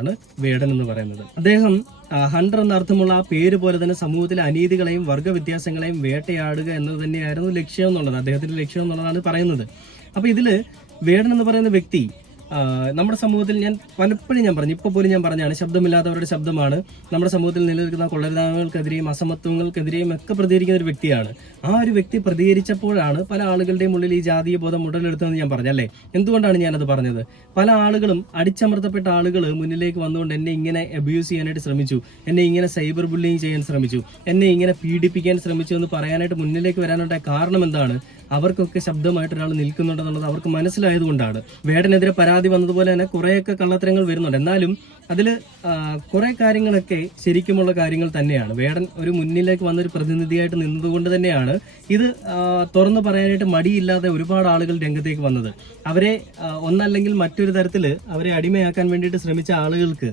ആണ് വേടൻ എന്ന് പറയുന്നത്. അദ്ദേഹം ഹണ്ടർ എന്നർത്ഥമുള്ള ആ പേര് പോലെ തന്നെ സമൂഹത്തിലെ അനീതികളെയും വർഗ്ഗവ്യത്യാസങ്ങളെയും വേട്ടയാടുക എന്നത് തന്നെയായിരുന്നു ലക്ഷ്യം എന്നുള്ളത്, അദ്ദേഹത്തിന്റെ ലക്ഷ്യം എന്നുള്ളതാണ് പറയുന്നത്. അപ്പൊ ഇതില് വേടൻ എന്ന് പറയുന്ന വ്യക്തി നമ്മുടെ സമൂഹത്തിൽ ഞാൻ പലപ്പോഴും പറഞ്ഞു, ഇപ്പൊ പോലും ഞാൻ പറഞ്ഞാണ്, ശബ്ദമില്ലാത്തവരുടെ ശബ്ദമാണ്. നമ്മുടെ സമൂഹത്തിൽ നിലനിൽക്കുന്ന കൊള്ളരുതായ്മകൾക്കെതിരെയും അസമത്വങ്ങൾക്കെതിരെയും ഒക്കെ പ്രതികരിക്കുന്ന ഒരു വ്യക്തിയാണ്. ആ ഒരു വ്യക്തി പ്രതികരിച്ചപ്പോഴാണ് പല ആളുകളുടെയും ഉള്ളിൽ ഈ ജാതീയ ബോധം ഉടലെടുത്തതെന്ന് ഞാൻ പറഞ്ഞല്ലേ. എന്തുകൊണ്ടാണ് ഞാനത് പറഞ്ഞത്? പല ആളുകളും, അടിച്ചമർത്തപ്പെട്ട ആളുകൾ മുന്നിലേക്ക് വന്നുകൊണ്ട് എന്നെ ഇങ്ങനെ അബ്യൂസ് ചെയ്യാനായിട്ട് ശ്രമിച്ചു, എന്നെ ഇങ്ങനെ സൈബർ ബുള്ളിങ് ചെയ്യാൻ ശ്രമിച്ചു, എന്നെ ഇങ്ങനെ പീഡിപ്പിക്കാൻ ശ്രമിച്ചു എന്ന് പറയാനായിട്ട് മുന്നിലേക്ക് വരാനുണ്ടായ കാരണം എന്താണ്? അവർക്കൊക്കെ ശബ്ദമായിട്ട് ഒരാൾ നിൽക്കുന്നുണ്ടെന്നുള്ളത് അവർക്ക് മനസ്സിലായതുകൊണ്ടാണ്. വേടനെതിരെ പരാതി വന്നതുപോലെ തന്നെ കുറേയൊക്കെ കള്ളത്തരങ്ങൾ വരുന്നുണ്ട്. എന്നാലും അതിൽ കുറെ കാര്യങ്ങളൊക്കെ ശരിക്കുമുള്ള കാര്യങ്ങൾ തന്നെയാണ്. വേടൻ ഒരു മുന്നിലേക്ക് വന്നൊരു പ്രതിനിധിയായിട്ട് നിന്നതുകൊണ്ട് തന്നെയാണ് ഇത് തുറന്നു പറയാനായിട്ട് മടിയില്ലാതെ ഒരുപാട് ആളുകൾ രംഗത്തേക്ക് വന്നത്. അവരെ ഒന്നല്ലെങ്കിൽ മറ്റൊരു തരത്തിൽ അവരെ അടിമയാക്കാൻ വേണ്ടിയിട്ട് ശ്രമിച്ച ആളുകൾക്ക്